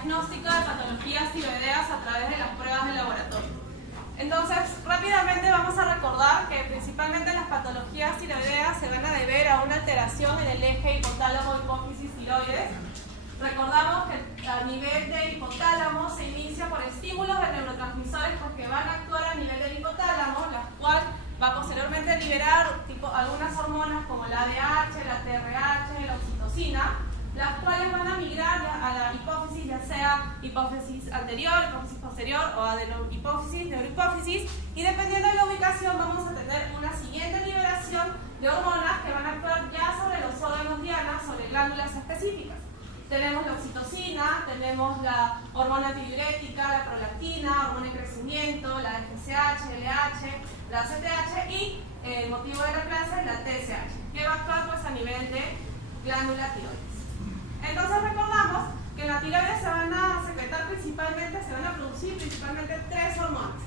diagnóstico de patologías tiroideas a través de las pruebas de laboratorio. Entonces, rápidamente vamos a recordar que principalmente las patologías tiroideas se van a deber a una alteración en el eje hipotálamo-hipófisis-tiroides. Recordamos que a nivel del hipotálamo se inicia por estímulos de neurotransmisores que van a actuar a nivel del hipotálamo, la cual va posteriormente a liberar algunas hormonas como la ADH, la TRH, la oxitocina, las cuales van a migrar a la hipófisis, ya sea hipófisis anterior, hipófisis posterior o adenohipófisis, neurohipófisis, y dependiendo de la ubicación vamos a tener una siguiente liberación de hormonas que van a actuar ya sobre los órganos diana, sobre glándulas específicas. Tenemos la oxitocina, tenemos la hormona antidiurética, la prolactina, hormona de crecimiento, la FSH, LH, la CTH y el motivo de la clase, la TSH, que va a actuar pues a nivel de glándula tiroides. Entonces recordamos que en la tiroides se van a producir principalmente tres hormonas.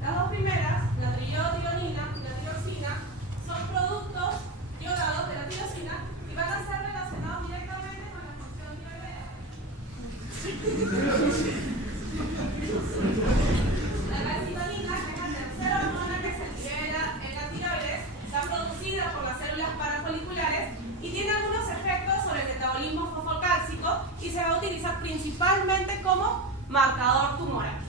Las dos primeras, la triiodotionina y la tiroxina, son productos iodados de la tirosina y van a ser relacionados directamente con la función tiroidea. La calcitonina, que es la tercera hormona que se libera en la tiroides, está producida por las células parafoliculares y tiene algunos efectos sobre el metabolismo fosfocálcico y se va a utilizar principalmente como marcador tumoral.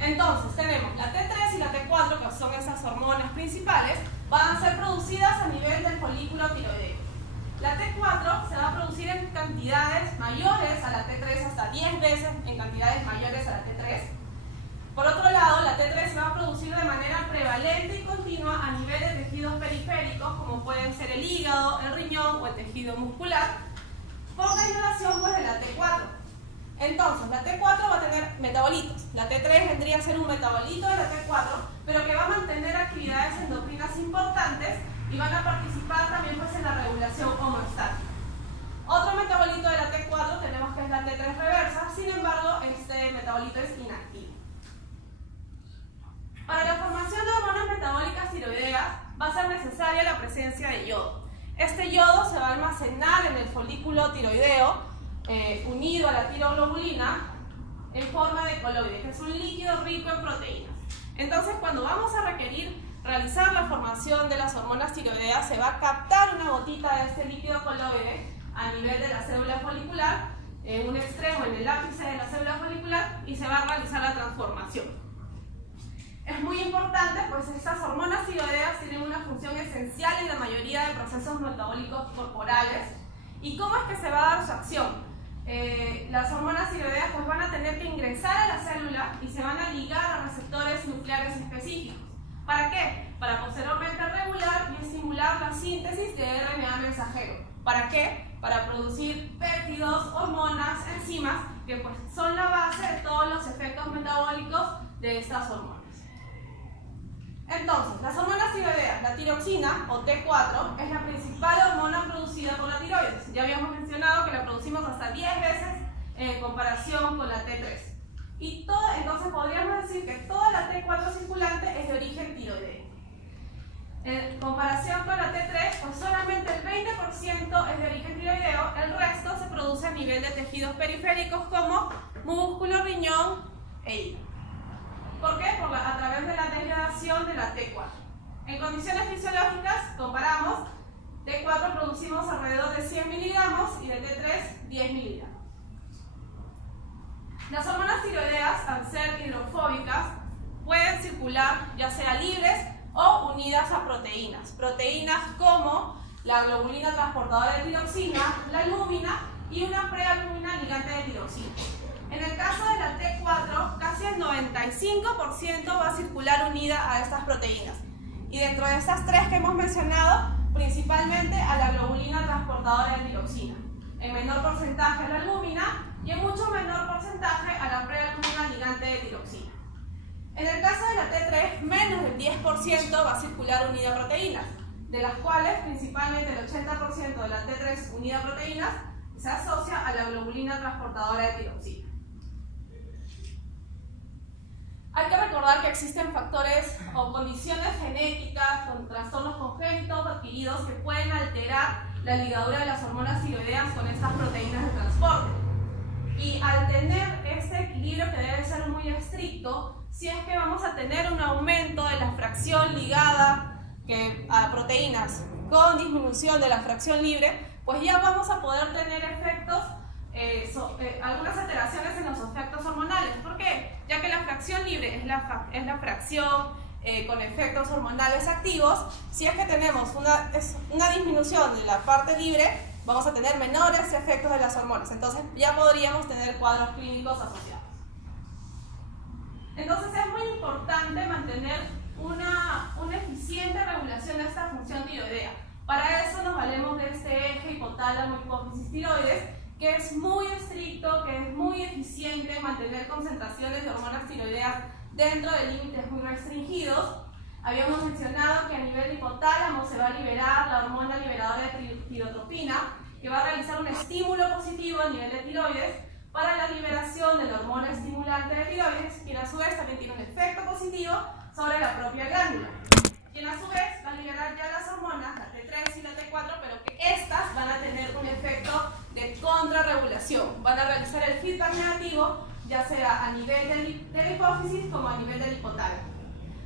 Entonces tenemos la T3 y la T4, que son esas hormonas principales, van a ser producidas a nivel del folículo tiroideo. La T4 se va a producir en cantidades mayores a la T3, hasta 10 veces en cantidades mayores a la T3. Por otro lado, la T3 se va a producir de manera prevalente y continua a nivel de tejidos periféricos, como pueden ser el hígado, el riñón o el tejido muscular, por derivación pues, de la T4. Entonces, la T4 va a tener metabolitos. La T3 vendría a ser un metabolito de la T4, pero que va a mantener actividades endocrinas importantes y van a participar también pues, en la regulación homeostática. Otro metabolito de la T4 tenemos que es la T3 reversa, sin embargo, este metabolito es inactivo. Para la formación de hormonas metabólicas tiroideas va a ser necesaria la presencia de yodo. Este yodo se va a almacenar en el folículo tiroideo unido a la tiroglobulina en forma de coloide, que es un líquido rico en proteínas. Entonces, cuando vamos a realizar la formación de las hormonas tiroideas, se va a captar una gotita de este líquido coloide a nivel de la célula folicular, en un extremo en el ápice de la célula folicular, y se va a realizar la transformación. Es muy importante, pues estas hormonas tiroideas tienen una función esencial en la mayoría de procesos metabólicos corporales. ¿Y cómo es que se va a dar su acción? Las hormonas tiroideas pues, van a tener que ingresar a la célula y se van a ligar a receptores nucleares específicos. ¿Para qué? Para posteriormente regular y estimular la síntesis de RNA mensajero. ¿Para qué? Para producir péptidos, hormonas, enzimas, que pues, son la base de todos los efectos metabólicos de estas hormonas. Entonces, las hormonas tiroideas, la tiroxina o T4 es la principal hormona producida por la tiroides. Ya habíamos mencionado que la producimos hasta 10 veces en comparación con la T3. Y entonces podríamos decir que toda la T4 circulante es de origen tiroideo. En comparación con la T3, pues solamente el 20% es de origen tiroideo, el resto se produce a nivel de tejidos periféricos como músculo, riñón e hígado. ¿Por qué? A través de la degradación de la T4. En condiciones fisiológicas, comparamos, T4 producimos alrededor de 100 miligramos y de T3, 10 miligramos. Las hormonas tiroideas, al ser hidrofóbicas, pueden circular ya sea libres o unidas a proteínas. Proteínas como la globulina transportadora de tiroxina, la albúmina y una prealbúmina ligante de tiroxina. En el caso de la T4, casi el 95% va a circular unida a estas proteínas. Y dentro de estas tres que hemos mencionado, principalmente a la globulina transportadora de tiroxina. En menor porcentaje a la albúmina y en mucho menor porcentaje a la prealbúmina ligante de tiroxina. En el caso de la T3, menos del 10% va a circular unida a proteínas, de las cuales principalmente el 80% de la T3 unida a proteínas se asocia a la globulina transportadora de tiroxina. Hay que recordar que existen factores o condiciones genéticas con trastornos congénitos o adquiridos que pueden alterar la ligadura de las hormonas tiroideas con estas proteínas de transporte. Y al tener muy estricto si es que vamos a tener un aumento de la fracción ligada a proteínas con disminución de la fracción libre, pues ya vamos a poder tener efectos, algunas alteraciones en los efectos hormonales. ¿Por qué? Ya que la fracción libre es la fracción con efectos hormonales activos. Si es que tenemos una disminución de la parte libre, vamos a tener menores efectos de las hormonas. Entonces ya podríamos tener cuadros clínicos asociados. Entonces es muy importante mantener una eficiente regulación de esta función tiroidea. Para eso nos valemos de este eje hipotálamo, hipófisis, tiroides, que es muy estricto, que es muy eficiente en mantener concentraciones de hormonas tiroideas dentro de límites muy restringidos. Habíamos mencionado que a nivel hipotálamo se va a liberar la hormona liberadora de tirotropina, que va a realizar un estímulo positivo a nivel de tiroides para la liberación de la hormona estimulante de tiroides, quien a su vez también tiene un efecto positivo sobre la propia glándula, quien a su vez va a liberar ya las hormonas, la T3 y la T4, pero que estas van a tener un efecto de contrarregulación, van a realizar el feedback negativo, ya sea a nivel de la hipófisis como a nivel del hipotálamo.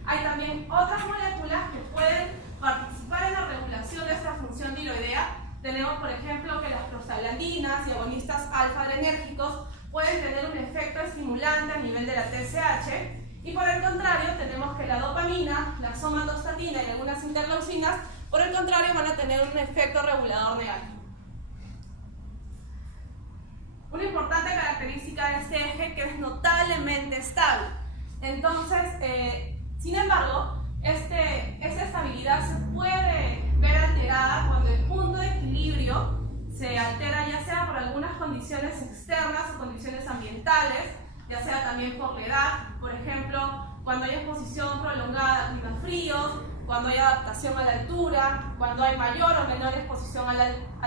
Hay también otras moléculas que pueden participar en la regulación de esta función tiroidea. Tenemos, por ejemplo, que las prostaglandinas y agonistas alfa-adrenérgicos pueden tener un efecto estimulante a nivel de la TSH, y por el contrario, tenemos que la dopamina, la somatostatina y algunas interleucinas, por el contrario, van a tener un efecto regulador negativo. Una importante característica de este eje es que es notablemente estable. Entonces, sin embargo, esta estabilidad se puede ver alterada cuando el punto de equilibrio se altera, ya sea por algunas condiciones externas o condiciones ambientales, ya sea también por la edad, por ejemplo, cuando hay exposición prolongada a climas fríos, cuando hay adaptación a la altura, cuando hay mayor o menor exposición a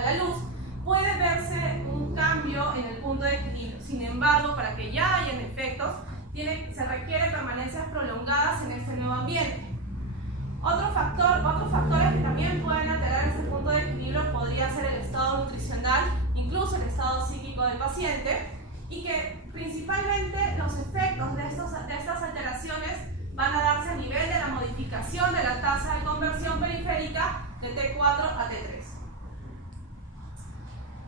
la luz, puede verse un cambio en el punto de equilibrio. Sin embargo, para que ya hayan efectos, se requiere permanencias prolongadas en este nuevo ambiente. Otros factores que también pueden alterar este punto de equilibrio podría ser el estado nutricional, incluso el estado psíquico del paciente, y que principalmente los efectos de estas alteraciones van a darse a nivel de la modificación de la tasa de conversión periférica de T4 a T3.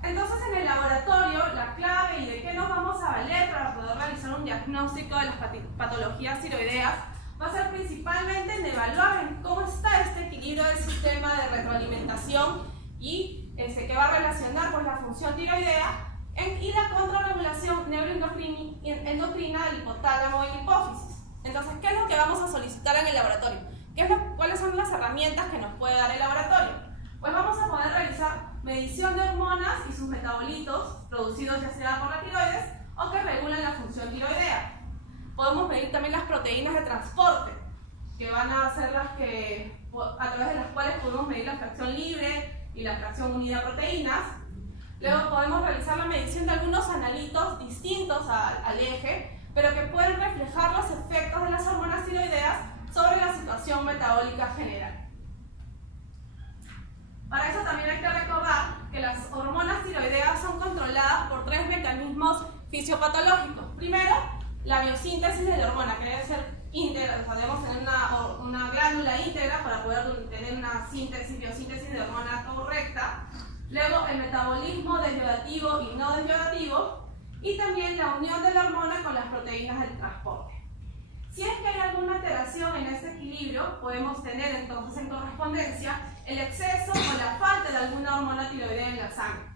Entonces, en el laboratorio, la clave y de qué nos vamos a valer para poder realizar un diagnóstico de las patologías tiroideas va a ser principalmente en evaluar cómo está este equilibrio del sistema de retroalimentación y que va a relacionar con la función tiroidea y la contrarregulación neuroendocrina del hipotálamo y la hipófisis. Entonces, ¿qué es lo que vamos a solicitar en el laboratorio? ¿Cuáles son las herramientas que nos puede dar el laboratorio? Pues vamos a poder realizar medición de hormonas y sus metabolitos producidos ya sea por la tiroides o que regulan la función tiroidea. Podemos medir también las proteínas de transporte, que van a ser a través de las cuales podemos medir la fracción libre y la fracción unida a proteínas. Luego podemos realizar la medición de algunos analitos distintos al eje, pero que pueden reflejar los efectos de las hormonas tiroideas sobre la situación metabólica general. Para eso también hay que recordar que las hormonas tiroideas son controladas por 3 mecanismos fisiopatológicos. Primero, la biosíntesis de la hormona, que debe ser íntegra, o sea, debemos tener una glándula íntegra para poder tener una biosíntesis de hormona correcta. Luego, el metabolismo desyodativo y no desyodativo, y también la unión de la hormona con las proteínas del transporte. Si es que hay alguna alteración en este equilibrio, podemos tener entonces en correspondencia el exceso o la falta de alguna hormona tiroidea en la sangre.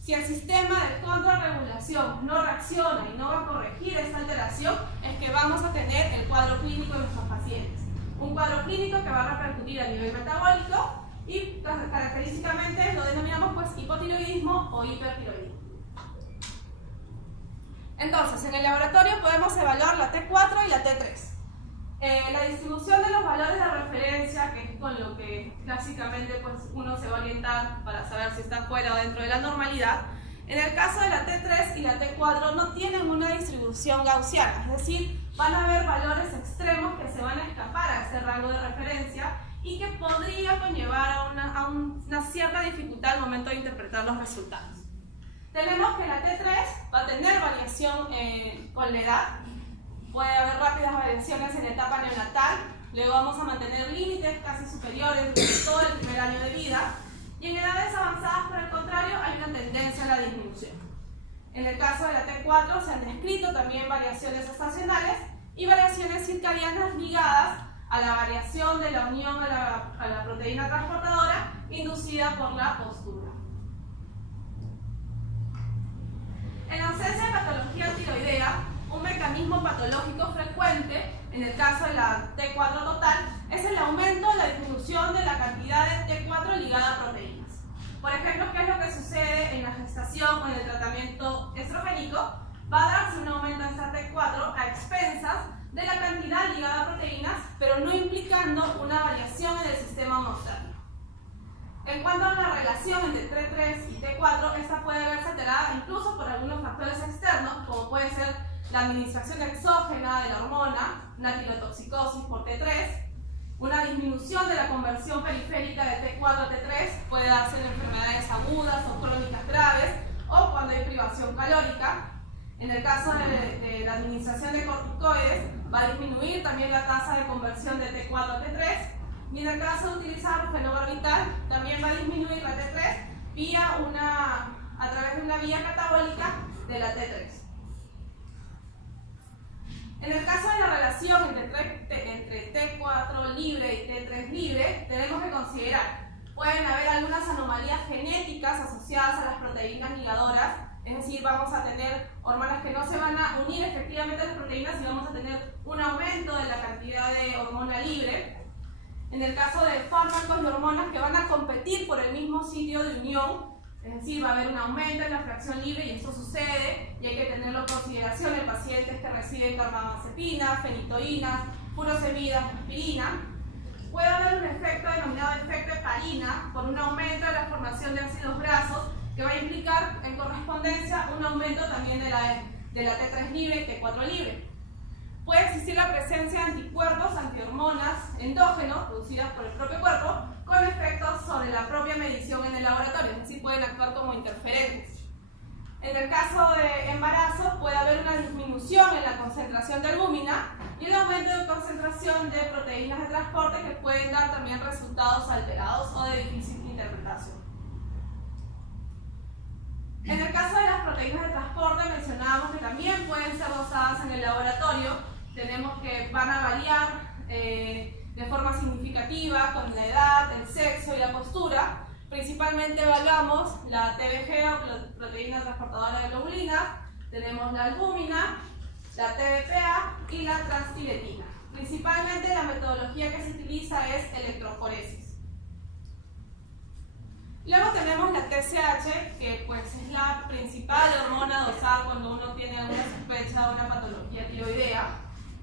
Si el sistema de contrarregulación no reacciona y no va a corregir esta alteración, es que vamos a tener el cuadro clínico de nuestros pacientes. Un cuadro clínico que va a repercutir a nivel metabólico y característicamente lo denominamos pues hipotiroidismo o hipertiroidismo. Entonces, en el laboratorio podemos evaluar la T4 y la T3. La distribución de los valores de referencia, que es con lo que clásicamente pues, uno se va a orientar para saber si está fuera o dentro de la normalidad. En el caso de la T3 y la T4 no tienen una distribución gaussiana, es decir, van a haber valores extremos que se van a escapar a este rango de referencia y que podría conllevar a una cierta dificultad al momento de interpretar los resultados. Tenemos que la T3 va a tener variación con la edad, puede haber rápidas variaciones en la etapa neonatal, luego vamos a mantener límites casi superiores durante todo el primer año de vida, y en edades avanzadas, por el contrario, hay una tendencia a la disminución. En el caso de la T4 se han descrito también variaciones estacionales y variaciones circadianas ligadas a la variación de la unión a la proteína transportadora inducida por la postura. En la ausencia de patología tiroidea, un mecanismo patológico frecuente, en el caso de la T4 total, es el aumento o la disminución de la cantidad de T4 ligada a proteínas. Por ejemplo, ¿qué es lo que sucede en la gestación o en el tratamiento estrogénico? Va a darse un aumento de esta T4 a expensas de la cantidad ligada a proteínas, pero no implicando una variación en el sistema homeostático. En cuanto a la relación entre T3 y T4, esta puede verse alterada incluso por algunos factores externos, como puede ser la administración exógena de la hormona, una tirotoxicosis por T3, una disminución de la conversión periférica de T4 a T3, puede darse en enfermedades agudas o crónicas graves, o cuando hay privación calórica. En el caso de la administración de corticoides, va a disminuir también la tasa de conversión de T4 a T3, y en el caso de utilizar fenobarbital, también va a disminuir la T3 a través de una vía catabólica de la T3. En el caso de la relación entre T4 libre y T3 libre, tenemos que considerar, pueden haber algunas anomalías genéticas asociadas a las proteínas ligadoras, es decir, vamos a tener hormonas que no se van a unir efectivamente a las proteínas y vamos a tener un aumento de la cantidad de hormona libre. En el caso de fármacos y hormonas que van a competir por el mismo sitio de unión, es decir, va a haber un aumento en la fracción libre y esto sucede y hay que tenerlo en consideración en pacientes que reciben carbamazepina, fenitoínas, furosemidas, aspirina. Puede haber un efecto denominado efecto heparina por un aumento de la formación de ácidos grasos que va a implicar en correspondencia un aumento también de la T3 libre y T4 libre. Puede existir la presencia de anticuerpos, antihormonas endógenos producidas por el propio cuerpo con efectos sobre la propia medición en el laboratorio, es decir, pueden actuar como interferentes. En el caso de embarazo puede haber una disminución en la concentración de albúmina y un aumento de concentración de proteínas de transporte que pueden dar también resultados alterados o de difícil interpretación. En el caso de las proteínas de transporte mencionábamos que también pueden ser dosadas en el laboratorio. Tenemos que van a variar de forma significativa con la edad, el sexo y la postura. Principalmente evaluamos la TBG o proteína transportadora de globulinas, tenemos la albúmina, la TBPA y la transtiretina. Principalmente la metodología que se utiliza es electroforesis. Luego tenemos la TSH, que pues es la principal hormona dosada cuando uno tiene alguna sospecha de una patología tiroidea.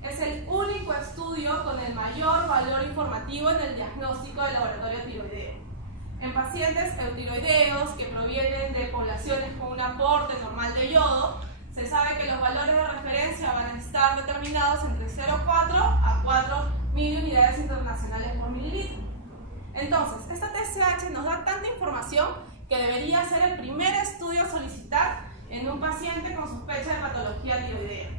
Es el único estudio con el mayor valor informativo en el diagnóstico del laboratorio tiroideo. En pacientes eutiroideos que provienen de poblaciones con un aporte normal de yodo, se sabe que los valores de referencia van a estar determinados entre 0,4 a 4 miliunidades internacionales por mililitro. Entonces, esta TSH nos da tanta información que debería ser el primer estudio a solicitar en un paciente con sospecha de patología tiroidea.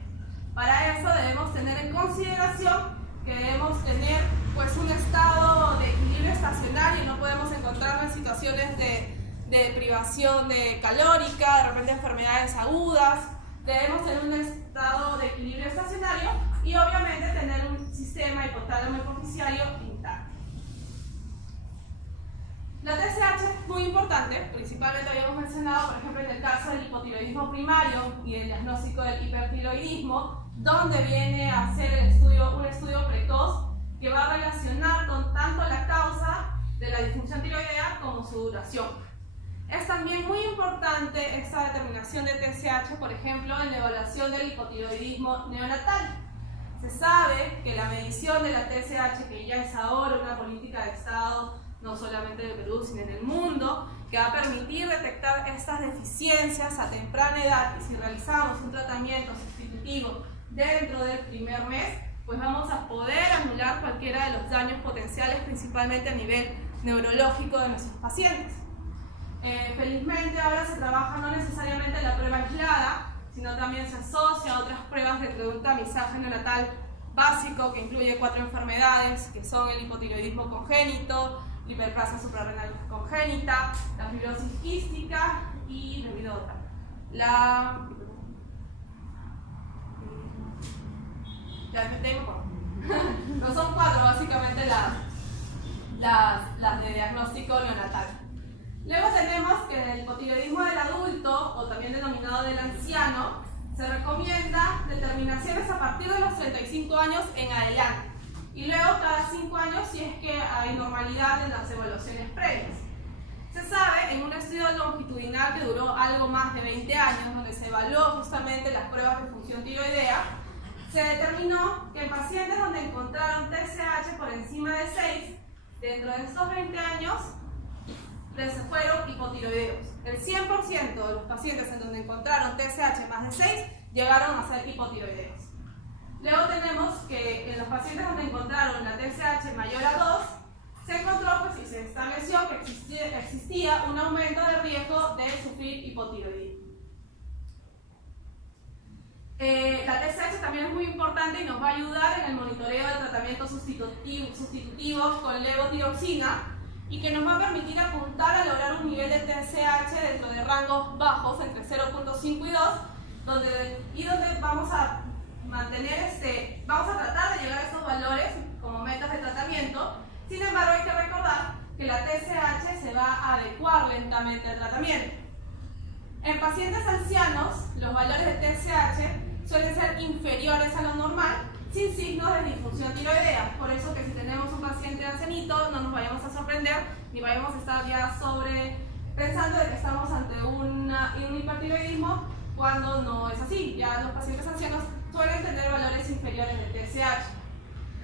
Para eso debemos tener en consideración que debemos tener pues, un estado de equilibrio estacionario, no podemos encontrarnos en situaciones de privación calórica, de repente enfermedades agudas, debemos tener un estado de equilibrio estacionario y obviamente tener un sistema hipotálamo hipoficiario intacto. La TSH es muy importante, principalmente habíamos mencionado, por ejemplo, en el caso del hipotiroidismo primario y el diagnóstico del hipertiroidismo, donde viene a hacer un estudio precoz que va a relacionar con tanto la causa de la disfunción tiroidea como su duración. Es también muy importante esta determinación de TSH, por ejemplo, en la evaluación del hipotiroidismo neonatal. Se sabe que la medición de la TSH, que ya es ahora una política de Estado, no solamente en el Perú, sino en el mundo, que va a permitir detectar estas deficiencias a temprana edad, y si realizamos un tratamiento sustitutivo dentro del primer mes, pues vamos a poder anular cualquiera de los daños potenciales, principalmente a nivel neurológico de nuestros pacientes. Felizmente ahora se trabaja no necesariamente la prueba aislada, sino también se asocia a otras pruebas dentro de un tamizaje neonatal básico que incluye 4 enfermedades, que son el hipotiroidismo congénito, la hiperplasia suprarrenal congénita, la fibrosis quística y me olvidó otra. No son 4 básicamente las de diagnóstico neonatal. Luego tenemos que el hipotiroidismo del adulto, o también denominado del anciano, se recomienda determinaciones a partir de los 35 años en adelante. Y luego cada 5 años si es que hay normalidad en las evaluaciones previas. Se sabe en un estudio longitudinal que duró algo más de 20 años, donde se evaluó justamente las pruebas de función tiroidea, se determinó que en pacientes donde encontraron TSH por encima de 6, dentro de estos 20 años, les fueron hipotiroideos. El 100% de los pacientes en donde encontraron TSH más de 6 llegaron a ser hipotiroideos. Luego tenemos que en los pacientes donde encontraron la TSH mayor a 2, se encontró pues, y se estableció que existía un aumento de riesgo de sufrir hipotiroidismo. La TSH también es muy importante y nos va a ayudar en el monitoreo de tratamientos sustitutivos con levotiroxina, y que nos va a permitir apuntar a lograr un nivel de TSH dentro de rangos bajos, entre 0.5 y 2, donde vamos a tratar de llegar a esos valores como metas de tratamiento. Sin embargo, hay que recordar que la TSH se va a adecuar lentamente al tratamiento. En pacientes ancianos, los valores de TSH suelen ser inferiores a lo normal, sin signos de disfunción tiroidea. Por eso que si tenemos un paciente ancianito, no nos vayamos a sorprender, ni vayamos a estar ya pensando de que estamos ante un hipertiroidismo, cuando no es así. Ya los pacientes ancianos suelen tener valores inferiores de TSH.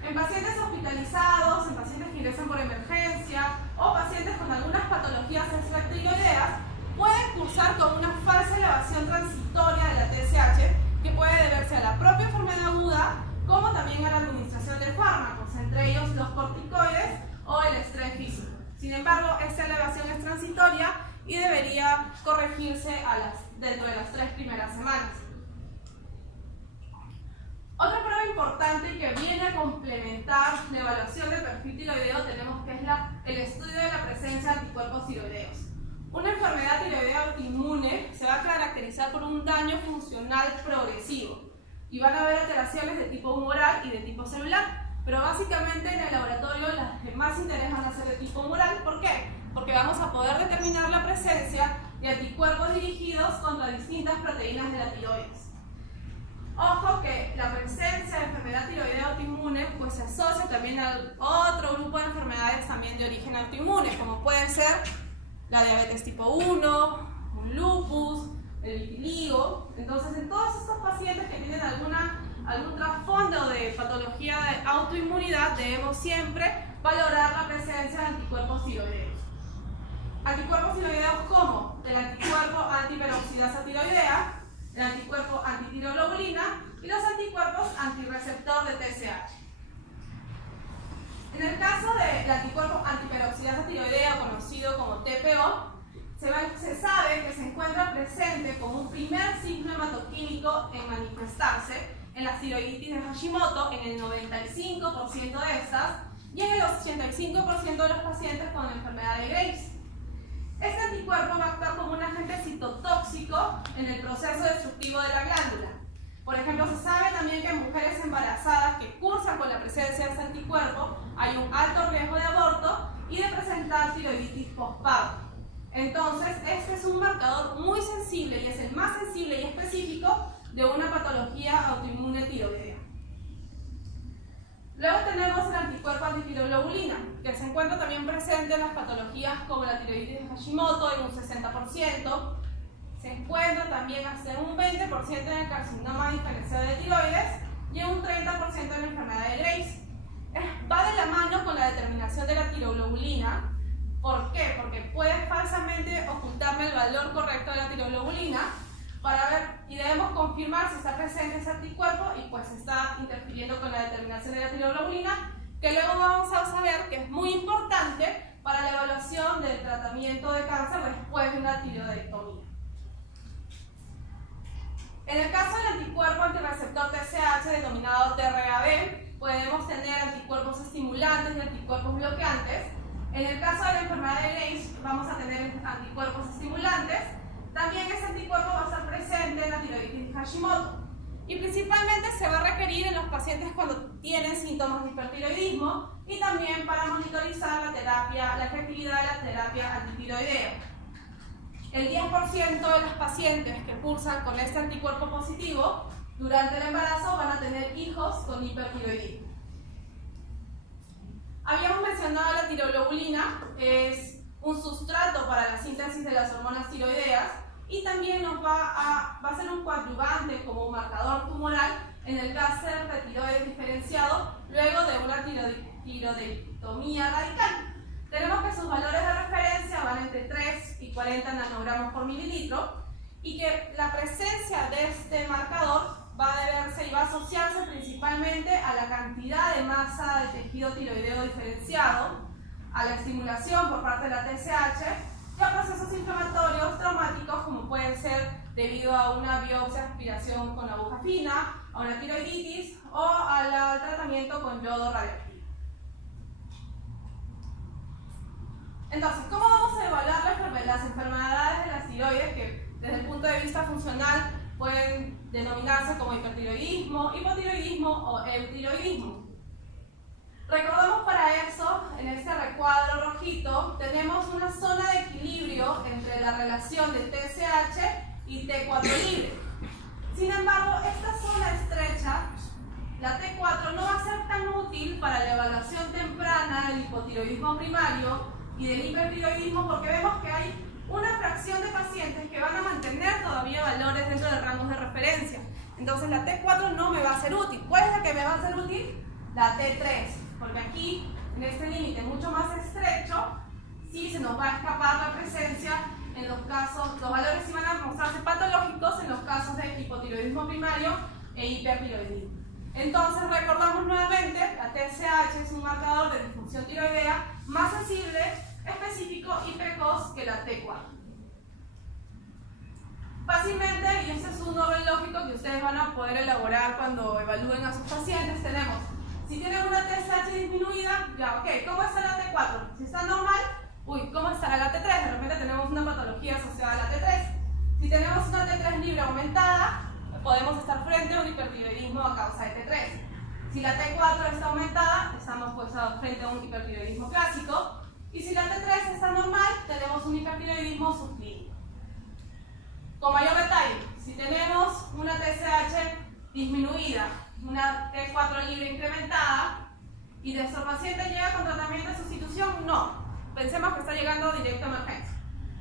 En pacientes hospitalizados, en pacientes que ingresan por emergencia, o pacientes con algunas patologías extratiroideas, pueden cursar con una falsa elevación transitoria de la TSH, que puede deberse a la propia enfermedad aguda, como también a la administración de fármacos, entre ellos los corticoides o el estrés físico. Sin embargo, esta elevación es transitoria y debería corregirse dentro de las 3 primeras semanas. Otra prueba importante que viene a complementar la evaluación del perfil tiroideo tenemos que es el estudio de la presencia de anticuerpos tiroideos. Una enfermedad tiroidea autoinmune se va a caracterizar por un daño funcional progresivo y van a haber alteraciones de tipo humoral y de tipo celular, pero básicamente en el laboratorio las que más interés van a ser de tipo humoral. ¿Por qué? Porque vamos a poder determinar la presencia de anticuerpos dirigidos contra distintas proteínas de la tiroides. Ojo que la presencia de enfermedad tiroidea autoinmune pues se asocia también a otro grupo de enfermedades también de origen autoinmune, como puede ser la diabetes tipo 1, un lupus, el vitiligo. Entonces, en todos estos pacientes que tienen algún trasfondo de patología de autoinmunidad, debemos siempre valorar la presencia de anticuerpos tiroideos. ¿Anticuerpos tiroideos cómo? El anticuerpo antiperoxidasa tiroidea, el anticuerpo antitiroglobulina y los anticuerpos antirreceptor de TSH. En el caso del anticuerpo antiperoxidasa tiroidea, conocido como TPO, se sabe que se encuentra presente como un primer signo hematoquímico en manifestarse en la tiroiditis de Hashimoto en el 95% de estas y en el 85% de los pacientes con la enfermedad de Graves. Este anticuerpo va a actuar como un agente citotóxico en el proceso destructivo de la glándula. Por ejemplo, se sabe también que en mujeres embarazadas que cursan con la presencia de este anticuerpo hay un alto riesgo de aborto y de presentar tiroiditis postparto. Entonces, este es un marcador muy sensible y es el más sensible y específico de una patología autoinmune tiroidea. Luego tenemos el anticuerpo antitiroglobulina, que se encuentra también presente en las patologías como la tiroiditis de Hashimoto en un 60%, se encuentra también hasta un 20% en el carcinoma diferencial de tiroides y en un 30% en la enfermedad de Graves. Va de la mano con la determinación de la tiroglobulina. ¿Por qué? Porque puede falsamente ocultarme el valor correcto de la tiroglobulina para ver, y debemos confirmar si está presente ese anticuerpo y pues está interfiriendo con la determinación de la tiroglobulina, que luego vamos a saber que es muy importante para la evaluación del tratamiento de cáncer después de una tiroidectomía. En el caso del anticuerpo antirreceptor TSH denominado TRAB, podemos tener anticuerpos estimulantes y anticuerpos bloqueantes. En el caso de la enfermedad de Graves vamos a tener anticuerpos estimulantes. También ese anticuerpo va a estar presente en la tiroiditis de Hashimoto. Y principalmente se va a requerir en los pacientes cuando tienen síntomas de hipertiroidismo y también para monitorizar la efectividad de la terapia antitiroidea. El 10% de los pacientes que cursan con este anticuerpo positivo durante el embarazo van a tener hijos con hipertiroidismo. Habíamos mencionado la tiroglobulina, es un sustrato para la síntesis de las hormonas tiroideas y también nos va a ser un coadyuvante como un marcador tumoral en el cáncer de tiroides diferenciado luego de una tiroidectomía radical. Tenemos que sus valores de referencia van entre 3 y 40 nanogramos por mililitro y que la presencia de este marcador va a deberse y va a asociarse principalmente a la cantidad de masa de tejido tiroideo diferenciado, a la estimulación por parte de la TSH y a procesos inflamatorios traumáticos como pueden ser debido a una biopsia, aspiración con aguja fina, a una tiroiditis o al tratamiento con yodo radioactivo. Entonces, ¿cómo vamos a evaluar las enfermedades de las tiroides que desde el punto de vista funcional pueden denominarse como hipertiroidismo, hipotiroidismo o eutiroidismo? Recordemos para eso, en este recuadro rojito, tenemos una zona de equilibrio entre la relación de TSH y T4 libre. Sin embargo, esta zona estrecha, la T4, no va a ser tan útil para la evaluación temprana del hipotiroidismo primario y del hipertiroidismo porque vemos que hay una fracción de pacientes que van a mantener todavía valores dentro de rangos de referencia. Entonces la T4 no me va a ser útil. ¿Cuál es la que me va a ser útil? La T3, porque aquí, en este límite mucho más estrecho, sí se nos va a escapar la presencia en los casos, los valores sí van a mostrarse patológicos en los casos de hipotiroidismo primario e hipertiroidismo. Entonces recordamos nuevamente, la TSH es un marcador de disfunción tiroidea más sensible, específico y precoz que la T4. Fácilmente, y este es un orden lógico que ustedes van a poder elaborar cuando evalúen a sus pacientes, tenemos, si tienen una TSH disminuida, ya, ok, ¿cómo está la T4? Si está normal, uy, ¿cómo estará la T3? De repente tenemos una patología asociada a la T3. Si tenemos una T3 libre aumentada, podemos estar frente a un hipertiroidismo a causa de T3. Si la T4 está aumentada, estamos pues frente a un hipertiroidismo clásico. Y si la T3 está normal, tenemos un hipertiroidismo subclínico. Con mayor detalle, si tenemos una TSH disminuida, una T4 libre incrementada, y nuestro paciente llega con tratamiento de sustitución, no. Pensemos que está llegando directo a emergencia.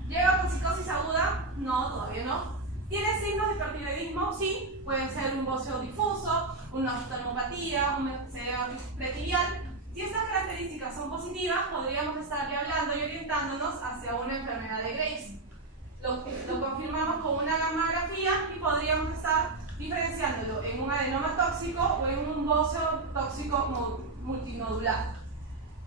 ¿Llega con psicosis aguda? No, todavía no. ¿Tiene signos de hipertiroidismo? Sí, puede ser un boceo difuso, una oftalmopatía, un edema pretibial. Si estas características son positivas, podríamos estarle hablando y orientándonos hacia una enfermedad de Graves. Lo confirmamos con una gammagrafía y podríamos estar diferenciándolo en un adenoma tóxico o en un boceo tóxico multinodular.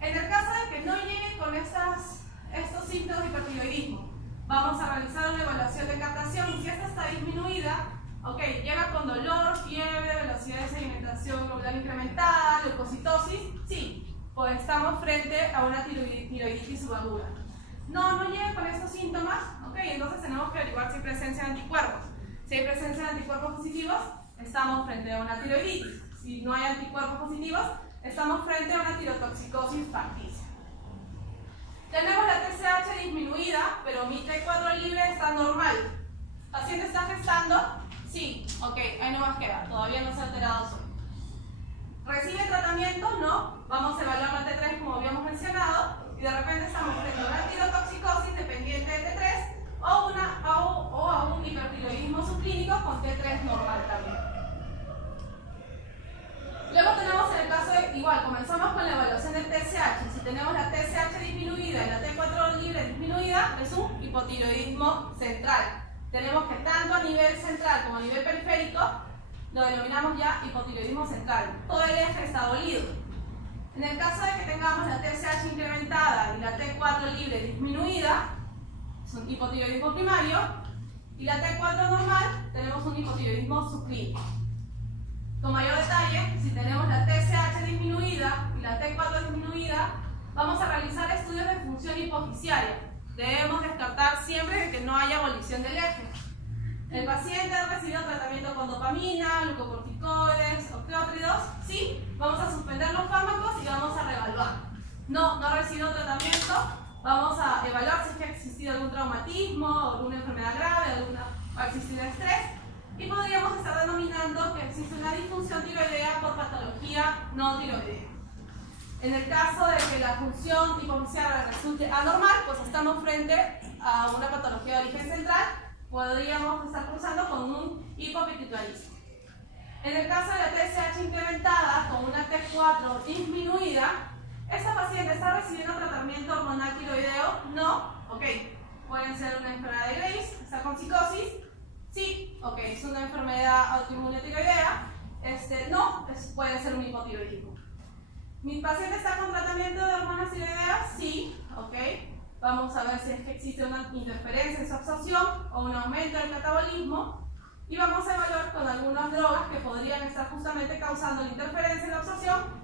En el caso de que no llegue con estos síntomas de hipertiroidismo, vamos a realizar una evaluación de captación y si esta está disminuida, ok, llega con dolor, fiebre, velocidad de sedimentación globular incrementada, leucocitosis, sí, pues estamos frente a una tiroiditis subaguda. No llega con estos síntomas, ok, entonces tenemos que averiguar si hay presencia de anticuerpos. Si hay presencia de anticuerpos positivos, estamos frente a una tiroiditis. Si no hay anticuerpos positivos, estamos frente a una tirotoxicosis facticia. Tenemos la TSH disminuida, pero mi T4 libre está normal. ¿Paciente está gestando? Sí. Ok, ahí no más queda. Todavía no se ha alterado su. ¿Recibe tratamiento? No. Vamos a evaluar la T3 como habíamos mencionado. Y de repente estamos frente a una tirotoxicosis dependiente de T3 o a un hipertiroidismo subclínico con T3 normal también. Luego tenemos el caso de, igual, comenzamos con la evaluación del TSH. Si tenemos la TSH disminuida y la T4 libre disminuida, es un hipotiroidismo central. Tenemos que tanto a nivel central como a nivel periférico, lo denominamos ya hipotiroidismo central. Todo el eje está dolido. En el caso de que tengamos la TSH incrementada y la T4 libre disminuida, es un hipotiroidismo primario. y la T4 normal, tenemos un hipotiroidismo subclínico. Con mayor detalle, si tenemos la TSH disminuida y la T4 disminuida, vamos a realizar estudios de función hipofisiaria. Debemos descartar siempre que no haya abolición del eje. ¿El paciente ha recibido tratamiento con dopamina, glucocorticoides, osteótridos? Sí, vamos a suspender los fármacos y vamos a reevaluar. No ha recibido tratamiento, vamos a evaluar si es que ha existido algún traumatismo, alguna enfermedad grave, o ha existido estrés, y podríamos estar denominando que existe una disfunción tiroidea por patología no tiroidea. En el caso de que la función hipofisiaria resulte anormal, pues estamos frente a una patología de origen central, podríamos estar cursando con un hipopituitarismo. En el caso de la TSH incrementada con una T4 disminuida, ¿esta paciente está recibiendo tratamiento hormonal tiroideo? No. Ok. ¿Pueden ser una enfermedad de Graves? ¿Está con psicosis? Sí. Ok. ¿Es una enfermedad autoinmune tiroidea? No. Puede ser un hipotiroidismo. ¿Mi paciente está con tratamiento de hormonas tiroideas? Sí. Ok. Vamos a ver si es que existe una interferencia en su absorción o un aumento del catabolismo. Y vamos a evaluar con algunas drogas que podrían estar justamente causando la interferencia en la absorción